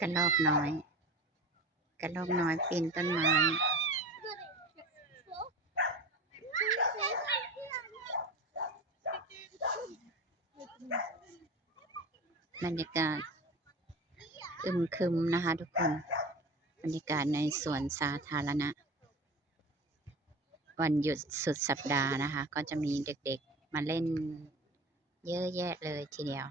กระรอกน้อย กระรอกน้อยปีนต้นไม้บรรยากาศอึมครึมนะคะทุกคน บรรยากาศในสวนสาธารณะ วันหยุดสุดสัปดาห์นะคะ ก็จะมีเด็กๆมาเล่นเยอะแยะเลยทีเดียว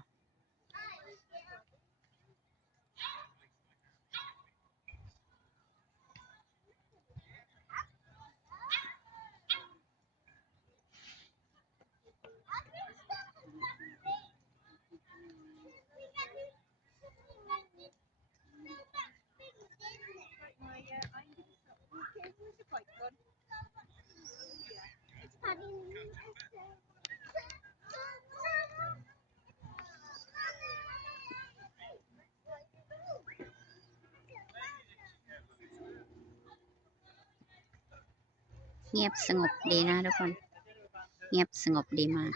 เงียบสงบดีนะทุกคน เงียบสงบดีมาก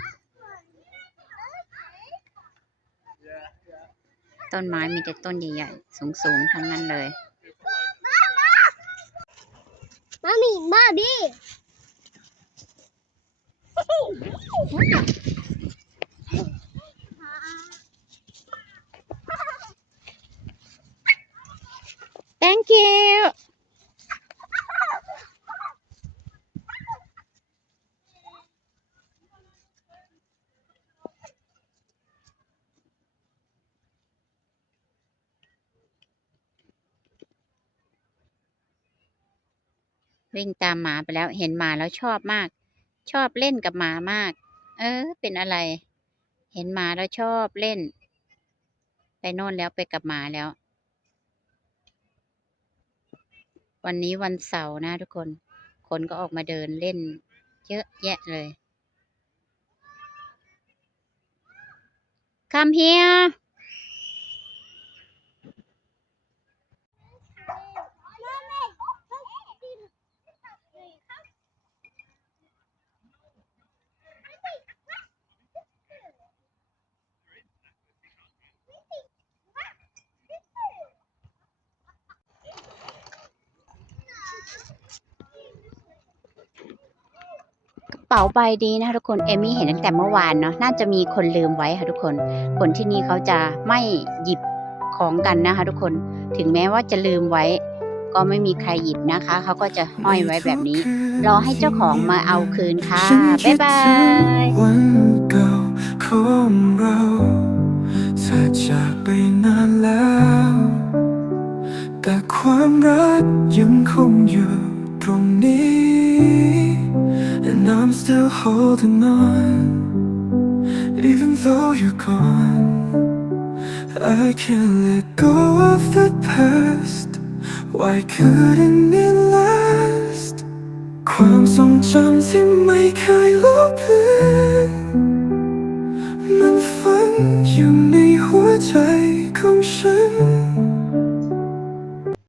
ต้นไม้มีแต่ต้นใหญ่ๆ สูงๆ ทั้งนั้นเลย Mommy, mommy. Thank you วิ่งตามหมาไปแล้วเห็นหมาแล้วชอบมาก ชอบเล่นกับหมามาก เออ เป็นอะไร เห็นหมาแล้วชอบเล่น ไปโน่นแล้วไปกับหมาแล้ว วันนี้วันเสาร์นะทุกคน คนก็ออกมาเดินเล่น เยอะแยะเลย Come here ป๋าใบดีนะคะทุกคนเอมี่เห็นตั้งแต่เมื่อวานเนาะน่าจะมีคนลืมไว้ค่ะทุกคน คนที่นี่เขาจะไม่หยิบของกันนะคะทุกคนถึงแม้ว่าจะลืมไว้ ก็ไม่มีใครหยิบนะคะ เขาก็จะห้อยไว้แบบนี้ รอให้เจ้าของมาเอาคืนค่ะ บ๊ายบายวันเก่าของเราเธอจากไปนานแล้ว แต่ความรักยังคงอยู่ตรงนี้ still holding on Even though you're gone I can't let go of the past Why couldn't it last ความทรงจำที่ไม่เคยลบเลือนมันฝังอยู่ในหัวใจของฉัน น